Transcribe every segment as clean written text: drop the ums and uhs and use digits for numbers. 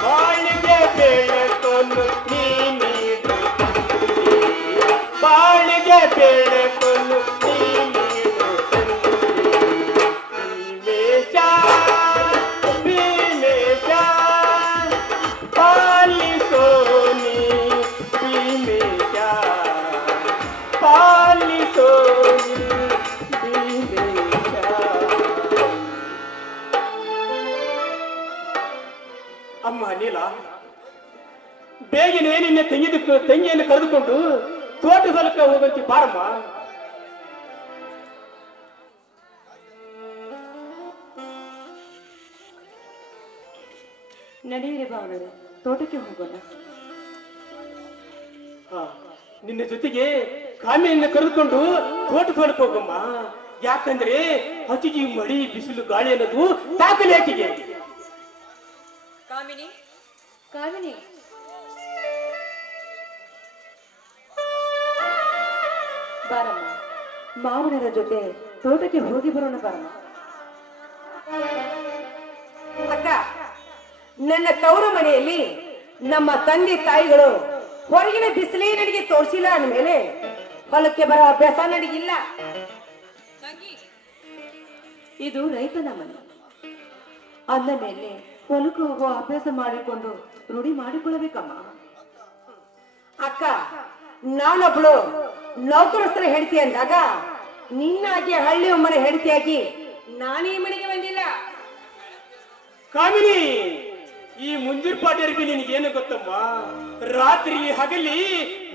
ಬಾಳಿಗೆ ಬೆಳಕನ್ನು ನೀಡು ಬಾಳಿಗೆ ಬೆಳಕನ್ನು ನೀಡು ಭೀಮೇಶ ಭೀಮೇಶ ಪಾಲಿಸೋ ನೀ ಭೀಮೇಶ ಪಾಲಿಸೋ ನೀ ಭೀಮೇಶ. ಅಮ್ಮ ನೀಲ, ಬೇಗನೆ ನಿನ್ನೆ ತಂಗಿಯನ್ನು ಕರೆದುಕೊಂಡು ತೋಟ ಹೊಲಕ್ಕೆ ಹೋಗಂತಿ ಬಾರಮ್ಮ. ನಡೆಯಿರಿ ಬಾವನರೆ, ತೋಟಕ್ಕೆ ಹೋಗೋಣ. ನಿನ್ನ ಜೊತೆಗೆ ಕಾಮಿಯನ್ನು ಕರೆದುಕೊಂಡು ತೋಟ ಹೊಲಕ್ಕೆ ಹೋಗಮ್ಮ. ಯಾಕಂದ್ರೆ ಹತ್ತಿಗೆ ಮಳಿ ಬಿಸಿಲು ಗಾಳಿ ಅನ್ನೋದು ತಾಕಲಿ ಆಕೆಗೆ. ಕಾಮಿನಿ, ಕಾಮಿನಿ, ಬಾರಮ್ಮ, ಮಾವನರ ಜೊತೆ ತೋಟಕ್ಕೆ ಹೋಗಿ ಬರೋಣ ಬಾರಮ್ಮ. ಅಕ್ಕ, ನನ್ನ ತವರು ಮನೆಯಲ್ಲಿ ನಮ್ಮ ತಂದೆ ತಾಯಿಗಳು ಹೊರಗಿನ ಬಿಸಿಲೇ ನನಗೆ ತೋರಿಸಿಲ್ಲ ಅಂದ್ಮೇಲೆ ಹೊಲಕ್ಕೆ ಬರೋ ಅಭ್ಯಾಸ ನನಗಿಲ್ಲ. ಇದು ರೈತನ ಮನೆ ಅಂದ ಮೇಲೆ ಹೊಲಕ್ಕೆ ಹೋಗುವ ಅಭ್ಯಾಸ ಮಾಡಿಕೊಂಡು ರೂಢಿ ಮಾಡಿಕೊಳ್ಳಬೇಕಮ್ಮ. ಅಕ್ಕ, ನಾನೊಬ್ಳು ನೌಕರಸ್ಥರ ಹೆಂಡತಿ ಅಂದಾಗ ನಿನ್ನಾಗಿ ಹಳ್ಳಿ ಒಮ್ಮನೆ ಹೆಂಡತಿಯಾಗಿ ನಾನೇ ಮನೆಗೆ ಬಂದಿಲ್ಲ. ಕಾಮಿನಿ, ಈ ಮುಂದಿನ ಪಾಟ್ಯರಿಗೆ ನಿನಗೇನು ಗೊತ್ತಮ್ಮ? ರಾತ್ರಿ ಹಗಲಿ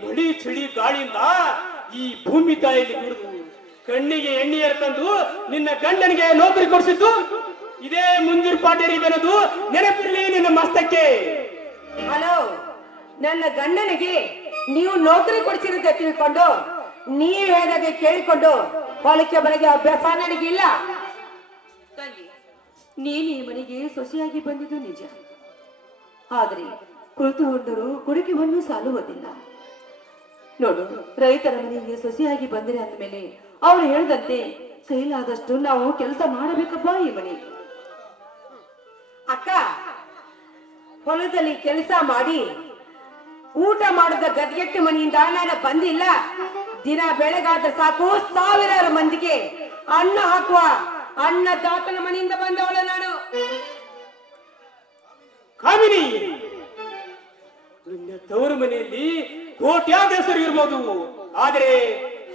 ಮಳಿ ಚಳಿ ಗಾಳಿಯಿಂದ ಈ ಭೂಮಿ ತಾಯಿಯಲ್ಲಿ ದುಡಿದು ಕಣ್ಣಿಗೆ ಎಣ್ಣೆ ತಂದು ನಿನ್ನ ಗಂಡನಿಗೆ ನೌಕರಿ ಕೊಡಿಸಿದ್ದು ಇದೇ ಮುಂದಿನ ಪಾಟ್ಯರಿಗೆನದು ನೆನಪಿರಲಿ ನಿನ್ನ ಮಸ್ತಕ್ಕೆ. ಹಲೋ, ನನ್ನ ಗಂಡನಿಗೆ ನೀವು ನೌಕರಿ ಕೊಡಿಸಿರುತ್ತೆ ತಿಳ್ಕೊಂಡು ನೀವು ಹೇಳಿದಾಗೆ ಕೇಳಿಕೊಂಡು ಹೊಲಕ್ಕೆ ಬರಗೆ ಅಭ್ಯಾಸ ನನಗಿಲ್ಲ. ತಂಗಿ, ನೀನು ಈ ಮನೆಗೆ ಸೊಸೆಯಾಗಿ ಬಂದಿದ್ದು ನಿಜ, ಆದ್ರೆ ಕುಳಿತು ಹೊಂದರು ಕುಡಿಕೆ ಹೊನ್ನು ಸಾಲುವುದಿಲ್ಲ. ನೋಡು, ರೈತರ ಮನೆಗೆ ಸೊಸೆಯಾಗಿ ಬಂದಿರೆ ಅಂದಮೇಲೆ ಅವ್ರು ಹೇಳಿದಂತೆ ಕೈಲಾದಷ್ಟು ನಾವು ಕೆಲಸ ಮಾಡಬೇಕಪ್ಪ ಈ ಮನೆ. ಅಕ್ಕ, ಹೊಲದಲ್ಲಿ ಕೆಲಸ ಮಾಡಿ ಊಟ ಮಾಡಿದ ಗದ್ಗೆಟ್ಟು ಮನೆಯಿಂದ ನಾನು ಬಂದಿಲ್ಲ. ದಿನ ಬೆಳಗಾದ ಸಾಕು ಸಾವಿರಾರು ಮಂದಿಗೆ ಅನ್ನ ಹಾಕುವ ಅನ್ನದಾತನ ಮನೆಯಿಂದ ಬಂದವಳು ನಾನು. ಕಾಮಿನಿ, ನಿನ್ನ ತವರು ಮನೆಯಲ್ಲಿ ಕೋಟ್ಯಾದ ಹೆಸರು ಇರ್ಬೋದು, ಆದ್ರೆ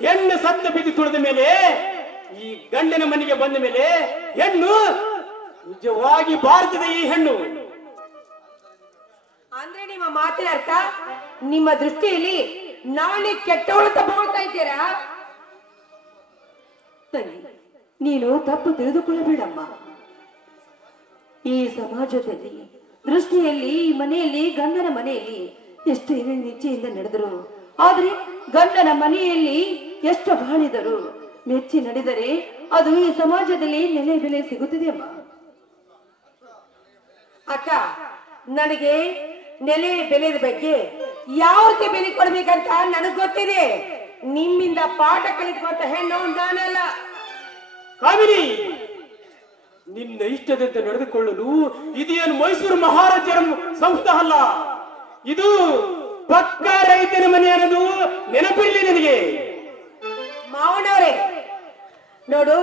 ಹೆಣ್ಣು ಸತ್ತ ಬಿದ್ದು ತುಳಿದ ಮೇಲೆ ಈ ಗಂಡನ ಮನೆಗೆ ಬಂದ ಮೇಲೆ ಹೆಣ್ಣು ನಿಜವಾಗಿ ಭಾರತದ ಈ ಹೆಣ್ಣು ಅಂದ್ರೆ ನಿಮ್ಮ ಮಾತಿನ ಅರ್ಥ ನಿಮ್ಮ ದೃಷ್ಟಿಯಲ್ಲಿ ನಾಳೆ ಕೆಟ್ಟವಳು ತಗೊಳ್ತಾ ಇದ್ದೀರಾ? ತಂಗಿ, ನೀನು ತಪ್ಪು ತಿಳಿದುಕೊಳ್ಳಬೇಡಮ್ಮ. ಈ ಸಮಾಜದಲ್ಲಿ ದೃಷ್ಟಿಯಲ್ಲಿ ಈ ಮನೆಯಲ್ಲಿ ಗಂಡನ ಮನೆಯಲ್ಲಿ ಎಷ್ಟು ನಿಚ್ಚೆಯಿಂದ ನಡೆದರು, ಆದ್ರೆ ಗಂಡನ ಮನೆಯಲ್ಲಿ ಎಷ್ಟು ಬಾಳಿದರು ಮೆಚ್ಚಿ ನಡೆದರೆ ಅದು ಈ ಸಮಾಜದಲ್ಲಿ ನೆಲೆ ಬೆಲೆ ಸಿಗುತ್ತದೆ ಅಮ್ಮ. ಅಕ್ಕ, ನನಗೆ ನೆಲೆ ಬೆಲೆದ ಬಗ್ಗೆ ಯಾವ ರೀತಿ ಬೆಲೆ ಕೊಡ್ಬೇಕಂತ ನನಗ್ ಗೊತ್ತಿದೆ. ನಿಮ್ಮಿಂದ ಪಾಠ ಕಲಿತುಕೊಂತ ಹೆಣ್ಣು ನಾನಲ್ಲ. ಕಾಮಿನಿ, ನಿನ್ನ ಇಷ್ಟದಂತೆ ನಡೆದುಕೊಳ್ಳಲು ಇದೇನು ಮೈಸೂರು ಮಹಾರಾಜರ ಸಂಸ್ಥೆ ಅಲ್ಲ, ಇದು ಪಕ್ಕ ರೈತನ ಮನೆ ಅನ್ನೋದು ನೆನಪಿರಲಿ ನಿನಗೆ. ಮಾವನವರೇ, ನೋಡು,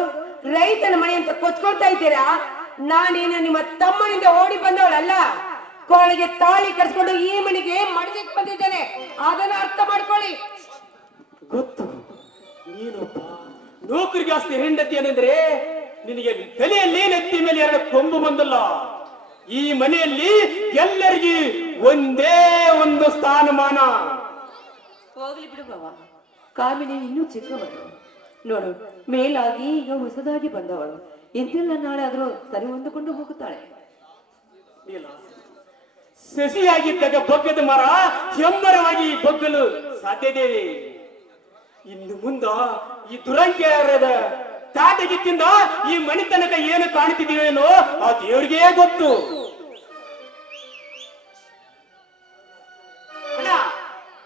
ರೈತನ ಮನೆ ಅಂತ ಕೊಚ್ಕೊಳ್ತಾ ಇದ್ದೀರಾ. ನಾನೇನು ನಿಮ್ಮ ತಮ್ಮನಿಂದ ಓಡಿ ಬಂದವಳಲ್ಲ. ಕೋಳಿಗೆ ತಾಳಿ ಕಟ್ಸ್ಕೊಂಡು ಈ ಮನೆಗೆ ಮಡದಕ್ಕೆ ಬಂದಿದ್ದೇನೆ, ಅದನ್ನ ಅರ್ಥ ಮಾಡ್ಕೊಳ್ಳಿ. ಗೊತ್ತು, ನೀನೊಬ್ಬ ನೌಕರಿಗೆ ಆಸ್ತಿ ಹೆಂಡತಿ ಏನಂದ್ರೆ ನಿನಗೆ ತಲೆಯಲ್ಲಿ ನೆತ್ತಿ ಮೇಲೆ ಎರಡು ಕೊಂಬು ಬಂದಲ್ಲ. ಈ ಮನೆಯಲ್ಲಿ ಎಲ್ಲರಿಗೂ ಒಂದೇ ಒಂದು ಸ್ಥಾನಮಾನ. ಹೋಗ್ಲಿ ಬಿಡು ಬಾವ, ಕಾಮಿನಿ ಇನ್ನೂ ಚಿಕ್ಕವಳು. ನೋಡು, ಮೇಲಾಗಿ ಈಗ ಹೊಸದಾಗಿ ಬಂದವಳು, ಇಂತೆಲ್ಲ ನಾಳೆ ಆದ್ರೂ ಸರಿ ಹೊಂದಿಕೊಂಡು ಹೋಗುತ್ತಾಳೆ. ಸಸಿಯಾಗಿದ್ದಾಗ ಬಗ್ಗದ ಮರ ಹೆಮ್ಮರವಾಗಿ ಬಗ್ಗಲು ಸಾಧ್ಯತೆ. ಇನ್ನು ಮುಂದ ಈ ದುರಂಕಾರದ ತಾಟಗಿತ್ತಿಂದ ಈ ಮನೆ ತನಕ ಏನು ಕಾಣ್ತಿದೀವೇನೋ ಆ ದೇವ್ರಿಗೇ ಗೊತ್ತು.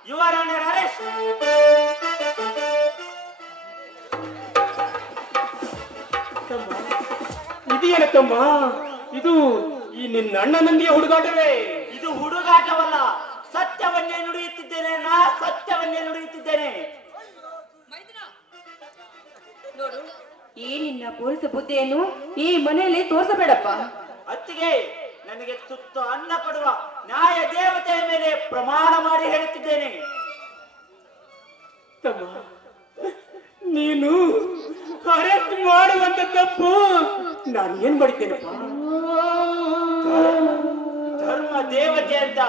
You are under arrest. ಇದೇನ ತಮ್ಮ, ಇದು ಈ ನಿನ್ನ ಅಣ್ಣನಂದಿಯ ಹುಡುಗಾಟವೇ? ಇದು ಹುಡುಗಾಟವಲ್ಲ, ಸತ್ಯವನ್ನೇ ನುಡಿಯುತ್ತಿದ್ದೇನೆ. ನಾ ಸತ್ಯವನ್ನೇ ನುಡಿಯುತ್ತಿದ್ದೇನೆ. ನೋಡು, ಈ ನಿನ್ನ ಪೊಲೀಸ ಬುದ್ಧಿಯನ್ನು ಈ ಮನೆಯಲ್ಲಿ ತೋರಿಸಬೇಡಪ್ಪ. ಅತ್ತಿಗೆ, ನನಗೆ ತುತ್ತು ಅನ್ನ ಕೊಡುವ ನ್ಯಾಯ ದೇವತೆಯ ಮೇಲೆ ಪ್ರಮಾಣ ಮಾಡಿ ಹೇಳುತ್ತಿದ್ದೇನೆ. ತಮ್ಮ, ನೀನು ಅರೆಸ್ಟ್ ಮಾಡುವಂತ ತಪ್ಪು ನಾನು ಏನ್ ಮಾಡಿದ್ದೇನಪ್ಪ? ಧರ್ಮ ದೇವತೆ ಅಂತ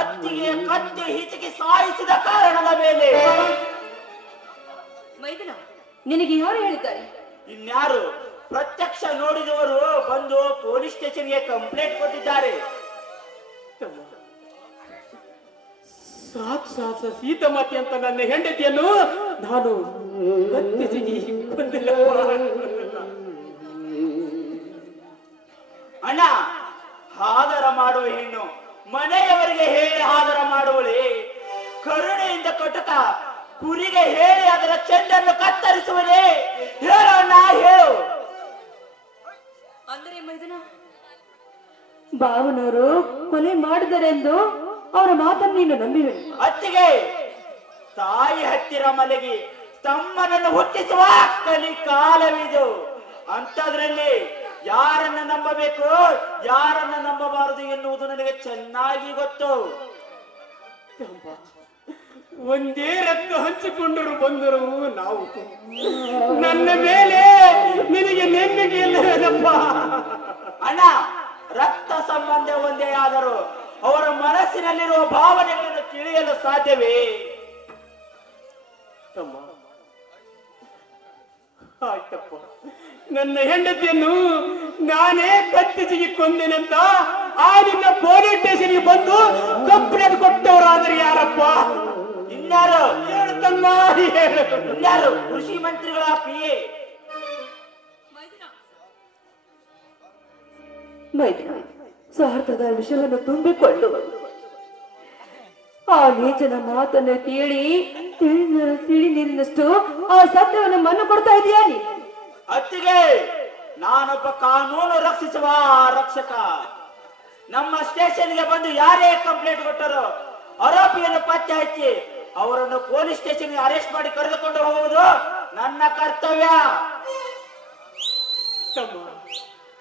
ಅತ್ತಿಗೆ ಕತ್ತಿ ಹಿಚಿಗೆ ಸಾಯಿಸಿದ ಕಾರಣದ ಮೇಲೆ. ಮೈದನ, ನಿನಗೆ ಯಾರು ಹೇಳಿದ್ದಾರೆ? ಇನ್ಯಾರು? ಪ್ರತ್ಯಕ್ಷ ನೋಡಿದವರು ಬಂದು ಪೊಲೀಸ್ ಸ್ಟೇಷನ್ಗೆ ಕಂಪ್ಲೇಂಟ್ ಕೊಟ್ಟಿದ್ದಾರೆ. ಸಾಕ್ಷಾತ್ ಸೀತಮಾತೆ ಅಂತ ನನ್ನ ಹೆಂಡತಿಯನ್ನು ನಾನು ಕತ್ತಿಸಿ ಕೊಂದಿಲ್ಲ. ಅಣ್ಣ, ಆದರ ಮಾಡುವ ಹೆಣ್ಣು ಮನೆಯವರಿಗೆ ಹೇಳಿ ಆದರ ಮಾಡುವಳೆ. ಕರುಣೆಯಿಂದ ಕಟುಕ ಕುರಿಗೆ ಹೇಳಿ ಅದರ ಚೆಂಡನ್ನು ಕತ್ತರಿಸುವಳೆ. ಹೇಳು ಅಣ್ಣ, ಹೇಳು. ಅಂದರೆ ಮೈದನ, ಬಾವನವರು ಕೊಲೆ ಮಾಡಿದರೆಂದು ಅವರ ಮಾತನ್ನು ನೀನು ನಂಬಿವೆ? ಅತ್ತಿಗೆ, ತಾಯಿ ಹತ್ತಿರ ಮಲಗಿ ತಮ್ಮನನ್ನು ಹುಟ್ಟಿಸುವ ಕಲಿ ಕಾಲವಿದು. ಅಂತದ್ರಲ್ಲಿ ಯಾರನ್ನ ನಂಬಬೇಕು, ಯಾರನ್ನ ನಂಬಬಾರದು ಎನ್ನುವುದು ನನಗೆ ಚೆನ್ನಾಗಿ ಗೊತ್ತು. ಒಂದೇ ರಕ್ತ ಹಂಚಿಕೊಂಡರು ಬಂದರು ನಾವು. ನನ್ನ ಮೇಲೆ ನಿನಗೆ ನಂಬಿಕೆ ಇಲ್ಲವೇನಪ್ಪ? ಅಣ್ಣ, ರಕ್ತ ಸಂಬಂಧ ಒಂದೇ ಆದರೂ ಅವರ ಮನಸ್ಸಿನಲ್ಲಿರುವ ಭಾವನೆಗಳನ್ನು ತಿಳಿಯಲು ಸಾಧ್ಯವೇ? ತಮ್ಮ, ಆಯ್ತಪ್ಪ, ನನ್ನ ಹೆಂಡತಿಯನ್ನು ನಾನೇ ಕತ್ತಿಸಿಗೆ ಕೊಂದೆನಂತ ಆ ನಿನ್ನ ಪೊಲೀಸ್ ಸ್ಟೇಷನ್ಗೆ ಬಂದು ಕಂಪ್ಲೇಂಟ್ ಕೊಟ್ಟವರಾದ್ರೆ ಯಾರಪ್ಪ? ಇನ್ಯಾರು? ಹೇಳು ತಮ್ಮ, ಹೇಳು. ಇನ್ಯಾರು? ಕೃಷಿ ಮಂತ್ರಿಗಳ PA. ಮೈದನ, ಸ್ವಾರ್ಥದ ವಿಷಯವನ್ನು ತುಂಬಿಕೊಂಡು ಆ ನೀಚನ ಮಾತನ್ನು ಕೇಳಿ ತಿಳಿ ನೀರಿನಷ್ಟು ಆ ಸತ್ಯವನ್ನು ಮಣ್ಣು ಕೊಡ್ತಾ ಇದೀಯಾ ನೀ? ಅತ್ತಿಗೆ, ನಾನೊಬ್ಬ ಕಾನೂನು ರಕ್ಷಿಸುವ ರಕ್ಷಕ. ನಮ್ಮ ಸ್ಟೇಷನ್ಗೆ ಬಂದು ಯಾರೇ ಕಂಪ್ಲೇಂಟ್ ಕೊಟ್ಟರು ಆರೋಪಿಯನ್ನು ಪತ್ತೆ ಹಚ್ಚಿ ಅವರನ್ನು ಪೊಲೀಸ್ ಸ್ಟೇಷನ್ಗೆ ಅರೆಸ್ಟ್ ಮಾಡಿ ಕರೆದುಕೊಂಡು ಹೋಗುವುದು ನನ್ನ ಕರ್ತವ್ಯ. ತಮ್ಮ,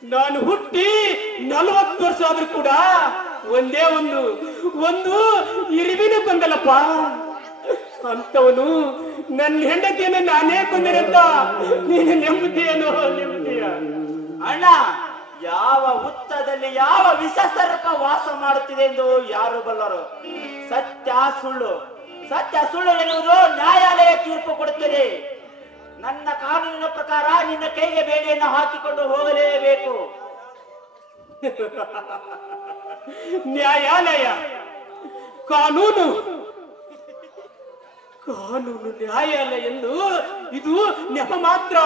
ನಾನು ಹುಟ್ಟಿ 40 ವರ್ಷ ಆದ್ರೂ ಕೂಡ ಒಂದೇ ಒಂದು ಇರುವಿನ ಕೊಂದಲಪ್ಪ. ಅಂತವನು ನನ್ನ ಹೆಂಡತಿಯನ್ನು ನಾನೇ ಕೊಂದೆನಂತ ನೀನು ನೆಮ್ಮದಿಯೇನೋ? ನೆಮ್ಮದಿಯ ಅಣ್ಣ, ಯಾವ ಹುತ್ತದಲ್ಲಿ ಯಾವ ವಿಷ ಸರ್ಪ ವಾಸ ಮಾಡುತ್ತಿದೆ ಎಂದು ಯಾರು ಬಲ್ಲರು? ಸತ್ಯ ಸುಳ್ಳು ಎನ್ನುವುದು ನ್ಯಾಯಾಲಯ ತೀರ್ಪು ಕೊಡುತ್ತದೆ. ನನ್ನ ಕಾನೂನಿನ ಪ್ರಕಾರ ನಿನ್ನ ಕೈಗೆ ಬೇಡಿಯನ್ನು ಹಾಕಿಕೊಂಡು ಹೋಗಲೇಬೇಕು. ನ್ಯಾಯಾಲಯ, ಕಾನೂನು, ನ್ಯಾಯಾಲಯ ಎಂದು ಇದು ನೆಪ ಮಾತ್ರ.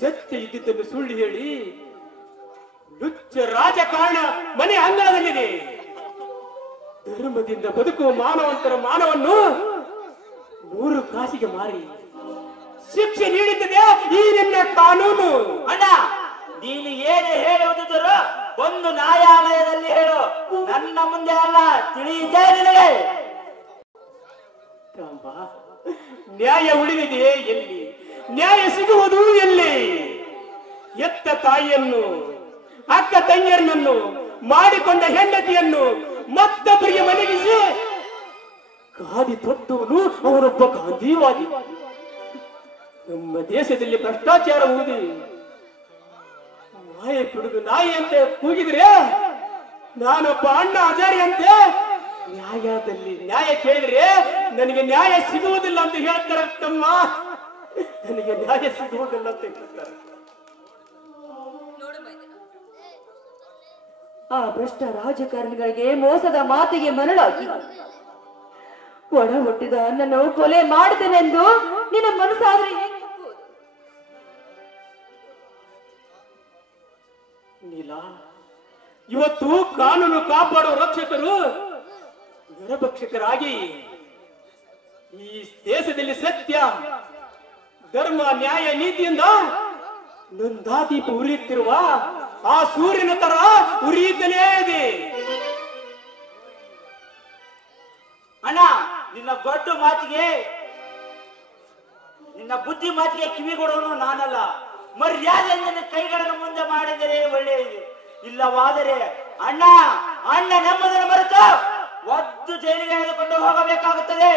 ಸತ್ಯ ಇದ್ದಿದ್ದನ್ನು ಸುಳ್ಳು ಹೇಳಿ ಲುಚ್ಚ ರಾಜಕಾರಣ ಮನೆ ಅಂಗಳದಲ್ಲಿದೆ. ಧರ್ಮದಿಂದ ಬದುಕುವ ಮಾನವಂತರ ಮಾನವನ್ನು 3 ಕಾಸಿಗೆ ಮಾರಿ ಶಿಕ್ಷೆ ನೀಡುತ್ತದೆ ಈ ನಿನ್ನ ಕಾನೂನು. ಅಣ್ಣ, ನೀನು ಏನೇ ಹೇಳುವುದಿದ್ದರೂ ಒಂದು ನ್ಯಾಯಾಲಯದಲ್ಲಿ ಹೇಳು, ನನ್ನ ಮುಂದೆ ಅಲ್ಲ. ತಿಳಿಯಿದೆ ನಿನಗೆ? ನ್ಯಾಯ ಉಳಿದಿದೆ ಎಲ್ಲಿ? ನ್ಯಾಯ ಸಿಗುವುದು ಎಲ್ಲಿ? ಎತ್ತ ತಾಯಿಯನ್ನು, ಅಕ್ಕ ತಂಗಿಯರನ್ನು, ಮಾಡಿಕೊಂಡ ಹೆಂಡತಿಯನ್ನು ಮತ್ತೊಬ್ಬರಿಗೆ ಮಲಗಿಸಿ ಗಾದಿ ತೊಟ್ಟವನು ಅವರೊಬ್ಬ ಗಾಂಧಿವಾದಿ. ನಮ್ಮ ದೇಶದಲ್ಲಿ ಭ್ರಷ್ಟಾಚಾರ ಊದಿ ನಾಯಿ ಕುಡಿದು ನಾಯಿ ಅಂತ ಕೂಗಿದ್ರೆ ನಾನೊಬ್ಬ ಅಣ್ಣ ಹಜಾರಿ ಅಂತೆ ನ್ಯಾಯದಲ್ಲಿ ನ್ಯಾಯ ಕೇಳಿದ್ರೆ ನನಗೆ ನ್ಯಾಯ ಸಿಗುವುದಿಲ್ಲ ಅಂತ ಹೇಳ್ತಾರೆ ತಮ್ಮ. ನನಗೆ ನ್ಯಾಯ ಸಿಗುವುದಿಲ್ಲ ಅಂತ ಹೇಳ್ತಾರೆ. ಆ ಭ್ರಷ್ಟ ರಾಜಕಾರಣಿಗಳಿಗೆ ಮೋಸದ ಮಾತಿಗೆ ಮರಳಾಗಿ ಒಡ ಹುಟ್ಟಿದ ಅಣ್ಣನು ಕೊಲೆ ಮಾಡಿದೆನೆಂದು ನಿನ್ನ ಮನಸ್ಸಾದ್ರೆ ಹೇಗೆ ಒಪ್ಪುವುದು? ನೀಲ, ಇವತ್ತು ಕಾನೂನು ಕಾಪಾಡುವ ರಕ್ಷಕರು ನರಭಕ್ಷಕರಾಗಿ ಈ ದೇಶದಲ್ಲಿ ಸತ್ಯ, ಧರ್ಮ, ನ್ಯಾಯ, ನೀತಿಯಿಂದ ನೊಂದಾದೀಪ ಉರಿಯುತ್ತಿರುವ ಆ ಸೂರ್ಯನ ತರ ಉರಿಯುತ್ತಲೇ ಇದೆ. ಅಣ್ಣ, ನಿನ್ನ ಗೊಡ್ಡು ಮಾತಿಗೆ, ನಿನ್ನ ಬುದ್ಧಿ ಮಾತಿಗೆ ಕಿವಿಗೊಡೋನು ನಾನಲ್ಲ. ಮರ್ಯಾದೆಯಿಂದ ಕೈಗಳನ್ನು ಮುಂದೆ ಮಾಡಿದರೆ ಒಳ್ಳೆಯದು. ಇಲ್ಲವಾದರೆ ಅಣ್ಣ ಅಣ್ಣ ನೆಮ್ಮದಿಯನ್ನು ಮರೆತು ಒದ್ದು ಜೈಲಿಗೆ ಎಳೆದುಕೊಂಡು ಹೋಗಬೇಕಾಗುತ್ತದೆ.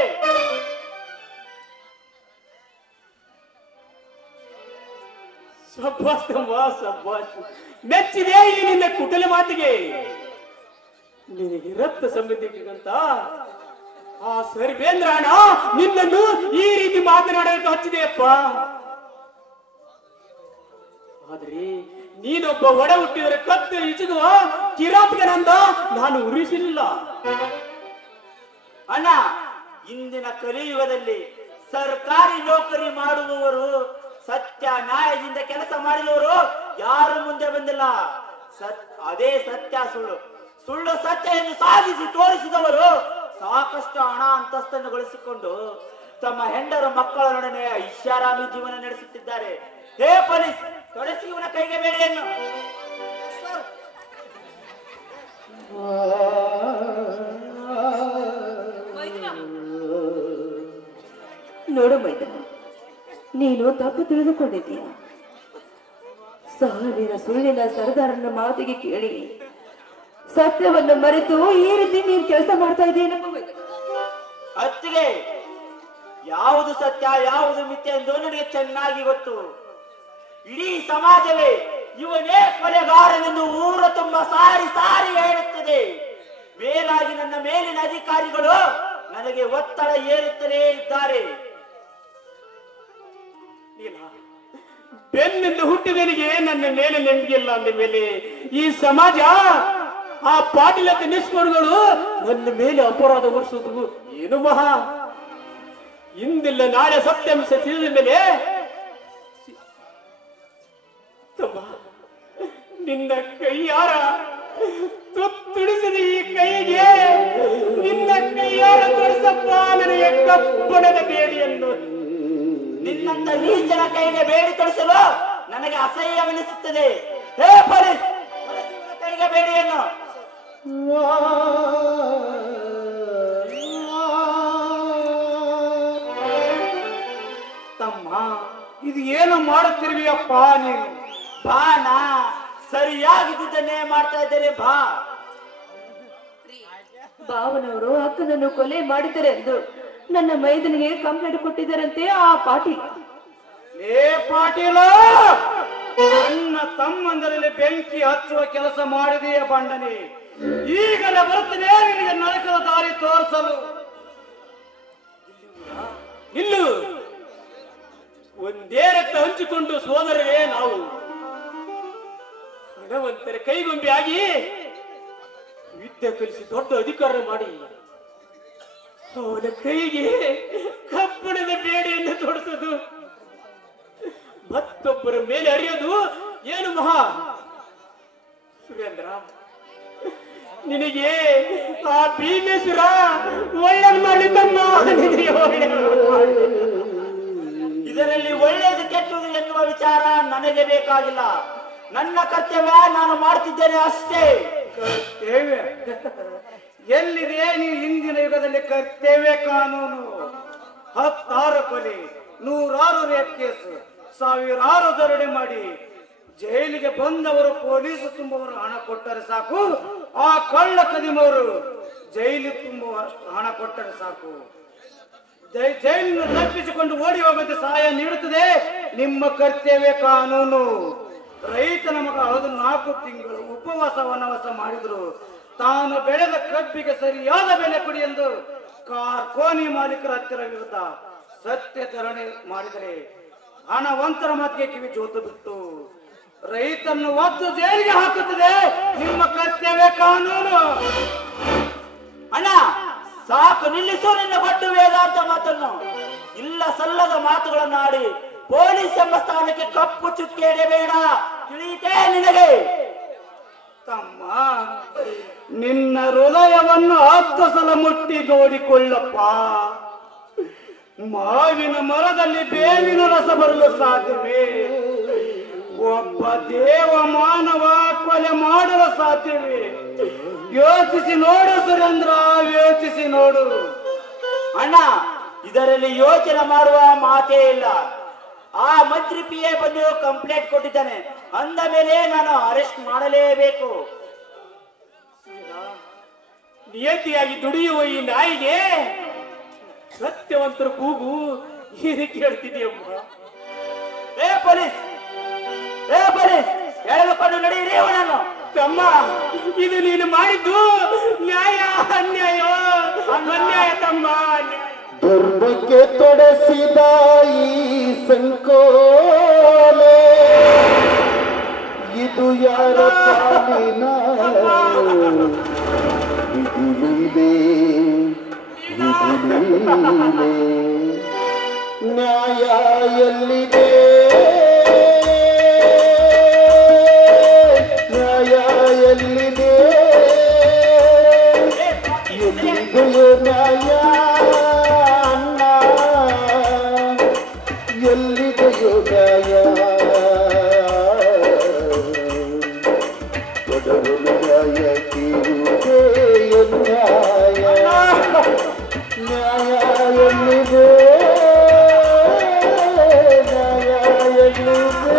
ಸಬ್ಬಾಸ್ ಸಬ್ಬಾಸ್, ಮೆಚ್ಚಿದೆ ಈ ನಿನ್ನ ಕುಟಲ ಮಾತಿಗೆ. ನಿನಗೆ ರಕ್ತ ಸಂಬಂಧಿಕಂತ ಆ ಸರ್ವೇಂದ್ರ ಅಣ್ಣ ನಿನ್ನನ್ನು ಈ ರೀತಿ ಮಾತನಾಡೋಕೆ ಹಚ್ಚಿದೆಯಪ್ಪ. ಆದ್ರೆ ನೀನೊಬ್ಬ ಒಡ ಹುಟ್ಟಿದರೆ ಕತ್ತು ಇಚುಗುವ ಕಿರಾತಕನಂದ ನಾನು ಉರಿಸಲಿಲ್ಲ. ಅಣ್ಣ, ಇಂದಿನ ಕಲಿಯುಗದಲ್ಲಿ ಸರ್ಕಾರಿ ನೌಕರಿ ಮಾಡುವವರು, ಸತ್ಯ ನ್ಯಾಯದಿಂದ ಕೆಲಸ ಮಾಡಿದವರು ಯಾರು ಮುಂದೆ ಬಂದಿಲ್ಲ. ಅದೇ ಸತ್ಯ ಸುಳ್ಳು, ಸುಳ್ಳು ಸತ್ಯ ಎಂದು ಸಾಧಿಸಿ ತೋರಿಸಿದವರು ಸಾಕಷ್ಟು ಹಣ ಅಂತಸ್ತನ್ನು ಗಳಿಸಿಕೊಂಡು ತಮ್ಮ ಹೆಂಡರು ಮಕ್ಕಳ ನಡುವೆ ಐಷಾರಾಮಿ ಜೀವನ ನಡೆಸುತ್ತಿದ್ದಾರೆ. ಹೇ ಪೊಲೀಸ್, ತೊಡಸಿ ಇವನ ಕೈಗೆ ಬೇಡಿಯನ್ನು. ನೋಡು ಮೈದನ, ನೀನು ತಪ್ಪು ತಿಳಿದುಕೊಂಡಿದ್ದೀಯ. ಸಾವಿರ ಸುಳ್ಳಿನ ಸರ್ದಾರನ ಮಾತಿಗೆ ಕೇಳಿ ಸತ್ಯವನ್ನು ಮರೆತು ಈ ರೀತಿ ನೀನು ಕೆಲಸ ಮಾಡ್ತಾ ಇದ್ದೀನಪ್ಪ. ಅತ್ತಿಗೆ, ಯಾವುದು ಸತ್ಯ ಯಾವುದು ಮಿಥ್ಯೆ ಎಂದು ನನಗೆ ಚೆನ್ನಾಗಿ ಗೊತ್ತು. ಇಡೀ ಸಮಾಜವೇ ಇವನೇ ಕೊಲೆಗಾರನೆಂದು ಊರ ತುಂಬ ಸಾರಿ ಸಾರಿ ಹೇಳುತ್ತದೆ. ಮೇಲಾಗಿ ನನ್ನ ಮೇಲಿನ ಅಧಿಕಾರಿಗಳು ನನಗೆ ಒತ್ತಡ ಏರುತ್ತಲೇ ಇದ್ದಾರೆ. ಬೆನ್ನಿಂದ ಹುಟ್ಟಿದನಿಗೆ ನನ್ನ ಮೇಲೆ ನೆಮ್ಮದಿಯಿಲ್ಲ ಅಂದ ಮೇಲೆ ಈ ಸಮಾಜ ಆ ಪಾಟೀಲ ನಿಷ್ಕರ್ಗಳು ನನ್ನ ಮೇಲೆ ಅಪರಾಧ ಹೊರಿಸುವುದು ಏನು ಮಹಾ? ಇಂದಿಲ್ಲ ನಾಳೆ ಸತ್ಯಾಂಶ ತಿಳಿದ ಮೇಲೆ ನಿನ್ನ ಕೈಯಾರ ತುಡಿಸಿದ ಈ ಕೈಗೆ ನಿನ್ನ ಕೈಯಾರ ತೊಡಿಸಪ್ಪ ನನಗೆ ಕಬ್ಬಣದ ಬೇಡಿಯನ್ನು. ನಿನ್ನಂತ ನೀಚನ ಕೈಗೆ ಬೇಡಿ ತೊಡಿಸಲು ನನಗೆ ಅಸಹ್ಯವೆನಿಸುತ್ತದೆ. ಹೇ ಪೊಲೀಸ್, ಕೈಗೆ ಬೇಡಿಯನ್ನು. ತಮ್ಮ, ಇದು ಏನು ಮಾಡುತ್ತಿರುವಿಯಪ್ಪ ನೀನು? ಬಾನ ಸರಿಯಾಗಿದ್ದನ್ನೇ ಮಾಡ್ತಾ ಇದ್ದೇನೆ. ಬಾ. ಭಾವನವರು ಅಕ್ಕನನ್ನು ಕೊಲೆ ಮಾಡಿದ್ದಾರೆ ಎಂದು ನನ್ನ ಮೈದನಿಗೆ ಕಂಪ್ಲೇಂಟ್ ಕೊಟ್ಟಿದ್ದಾರಂತೆ ಆ ಪಾಟೀಲ. ಏ ಪಾಟೀಲ, ನನ್ನ ತಮ್ಮಂದರಲ್ಲಿ ಬೆಂಕಿ ಹಚ್ಚುವ ಕೆಲಸ ಮಾಡಿದೆಯೇ ಬಂಡನೆ. ಈಗಲೇ ಬರುತ್ತೇನೆ ನಿನಗೆ ನರಕದ ದಾರಿ ತೋರಿಸಲು. ನಿಲ್ಲು. ಒಂದೇ ರಕ್ತ ಹಂಚಿಕೊಂಡು ಸೋದರರೇ ನಾವು. ಹಣವಂತರ ಕೈಗೊಂಬೆ ಆಗಿ ವಿದ್ಯೆ ಕಲಿಸಿ ದೊಡ್ಡ ಅಧಿಕಾರ ಮಾಡಿ ಅವನ ಕೈಗೆ ಕಬ್ಬಣದ ಬೇಡಿಯನ್ನು ತೊಡಿಸೋದು, ಮತ್ತೊಬ್ಬರ ಮೇಲೆ ಅರಿಯೋದು ಏನು ಮಹಾ? ಸುರೇಂದ್ರ, ನಿನಗೆ ಆ ಭೀಮೇಶ್ವರ ಒಳ್ಳೇದು ಮಾಡಲಿಕ್ಕಮ್ಮ. ಇದರಲ್ಲಿ ಒಳ್ಳೆಯದು ಕೆಟ್ಟದು ಎನ್ನುವ ವಿಚಾರ ನನಗೆ ಬೇಕಾಗಿಲ್ಲ. ನನ್ನ ಕರ್ತವ್ಯ ನಾನು ಮಾಡ್ತಿದ್ದೇನೆ ಅಷ್ಟೇ. ಕರ್ತವ್ಯ ಎಲ್ಲಿದೆ? ನೀವು ಹಿಂದಿನ ಯುಗದಲ್ಲಿ ಕರ್ತವ್ಯ ಕಾನೂನು. 10 ಕೊಲೆ, 100 ರೇಪ್ ಕೇಸು, ಸಾವಿರಾರು ದರೋಡೆ ಮಾಡಿ ಜೈಲಿಗೆ ಬಂದವರು ಪೊಲೀಸ್ ತುಂಬುವವರು ಹಣ ಕೊಟ್ಟರೆ ಸಾಕು. ಆ ಕಳ್ಳ ಕದಿಮವರು ಜೈಲು ತುಂಬುವ ಹಣ ಕೊಟ್ಟರೆ ಸಾಕು. ಜೈಲಿನ ತಪ್ಪಿಸಿಕೊಂಡು ಓಡಿ ಹೋಗದೆ ಸಹಾಯ ನೀಡುತ್ತದೆ ನಿಮ್ಮ ಕರ್ತವ್ಯ ಕಾನೂನು. ರೈತನ ಮಗ 14 ತಿಂಗಳು ಉಪವಾಸ ವನವಾಸ ಮಾಡಿದ್ರು. ತಾನು ಬೆಳೆದ ಕಬ್ಬಿಗೆ ಸರಿಯಾದ ಬೆಲೆ ಕೊಡಿ ಎಂದು ಕಾರ್ಖಾನೆ ಮಾಲೀಕರ ಹತ್ತಿರ ವಿರುದ್ಧ ಸತ್ಯ ಧರಣಿ ಮಾಡಿದರೆ ಹಣವಂತರ ಮಾತಿಗೆ ಕಿವಿ ಜೋತು ಬಿಟ್ಟು ರೈತನ್ನು ಒತ್ತು ಜೈಲಿಗೆ ಹಾಕುತ್ತದೆ ನಿಮ್ಮ ಕರ್ತವ್ಯ ಕಾನೂನು. ಅಣ್ಣ, ಸಾಕು ನಿಲ್ಲಿಸು ನಿನ್ನ ಕೊಟ್ಟು ವೇದಾಂತ ಮಾತನ್ನು. ಇಲ್ಲ ಸಲ್ಲದ ಮಾತುಗಳನ್ನಾಡಿ ಪೊಲೀಸ್ ಎಂಬ ಸ್ಥಾನಕ್ಕೆ ಕಪ್ಪು ಚುಕ್ಕೆ ಎಡೆಬೇಡ. ತಿಳಿಯಿತೇ ನಿನಗೆ? ತಮ್ಮ, ನಿನ್ನ ಹೃದಯವನ್ನು 10 ಸಲ ಮುಟ್ಟಿ ನೋಡಿಕೊಳ್ಳಪ್ಪ. ಮಾವಿನ ಮರದಲ್ಲಿ ಬೇವಿನ ರಸ ಬರಲು ಸಾಧ್ಯವೇ? ಒಬ್ಬ ದೇವ ಮಾನವ ಕೊಲೆ ಮಾಡಲು ಸಾಧ್ಯವೇ? ಯೋಚಿಸಿ ನೋಡು ಸುರೇಂದ್ರ, ಯೋಚಿಸಿ ನೋಡು. ಅಣ್ಣ, ಇದರಲ್ಲಿ ಯೋಚನೆ ಮಾಡುವ ಮಾತೇ ಇಲ್ಲ. ಆ ಮಂತ್ರಿ PA ಬಂದು ಕಂಪ್ಲೇಂಟ್ ಕೊಟ್ಟಿದ್ದಾನೆ ಅಂದ ಮೇಲೆ ನಾನು ಅರೆಸ್ಟ್ ಮಾಡಲೇಬೇಕು. ನಿಯತಿಯಾಗಿ ದುಡಿಯುವ ಈ ನಾಯಿಗೆ ಸತ್ಯವಂತರ ಕೂಗು ಏನಕ್ಕೆ ಹೇಳ್ತಿದೆಯಮ್ಮ? ಏ ಪೊಲೀಸ್, ಎಳೆದುಕೊಂಡು ನಡೆಯಿರಿ ಅವನನ್ನು. ತಮ್ಮ, ಇದು ನೀನು ಮಾಡಿದ್ದು ನ್ಯಾಯ ಅನ್ಯಾಯ? ಅನ್ಯಾಯ ತಮ್ಮ, ಅನ್ಯಾಯ. ಧರ್ಮಕ್ಕೆ ತೊಡಸಿದ ಈ ಸಂಕೋಲೆ ಇದು ಯಾರ ಪಾಲಿನ ವಿಧಿಲೀಲೆ, ವಿಧಿಲೀಲೆ. ನ್ಯಾಯ ಎಲ್ಲಿದೆ, ನ್ಯಾಯ ಎಲ್ಲಿದೆ, ಎಲ್ಲಿದೆಯೋ ನ್ಯಾಯ? ಎಲ್ಲಿದೆಯೋ ನ್ಯಾಯ? ಒಡಲು ನ್ಯಾಯ ತೀರುವುದೇ ನ್ಯಾಯ, ನ್ಯಾಯ ಎಲ್ಲಿದೆ, ನ್ಯಾಯ ಎಲ್ಲಿದೆ?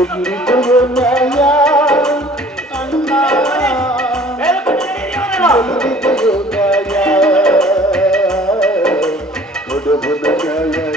ಎಲ್ಲಿದೆಯೋ ನ್ಯಾಯ ಅಣ್ಣ, ಎಲ್ಲಿದೆಯೋ ನ್ಯಾಯ? ಕೊಡಬನ ನ್ಯಾಯ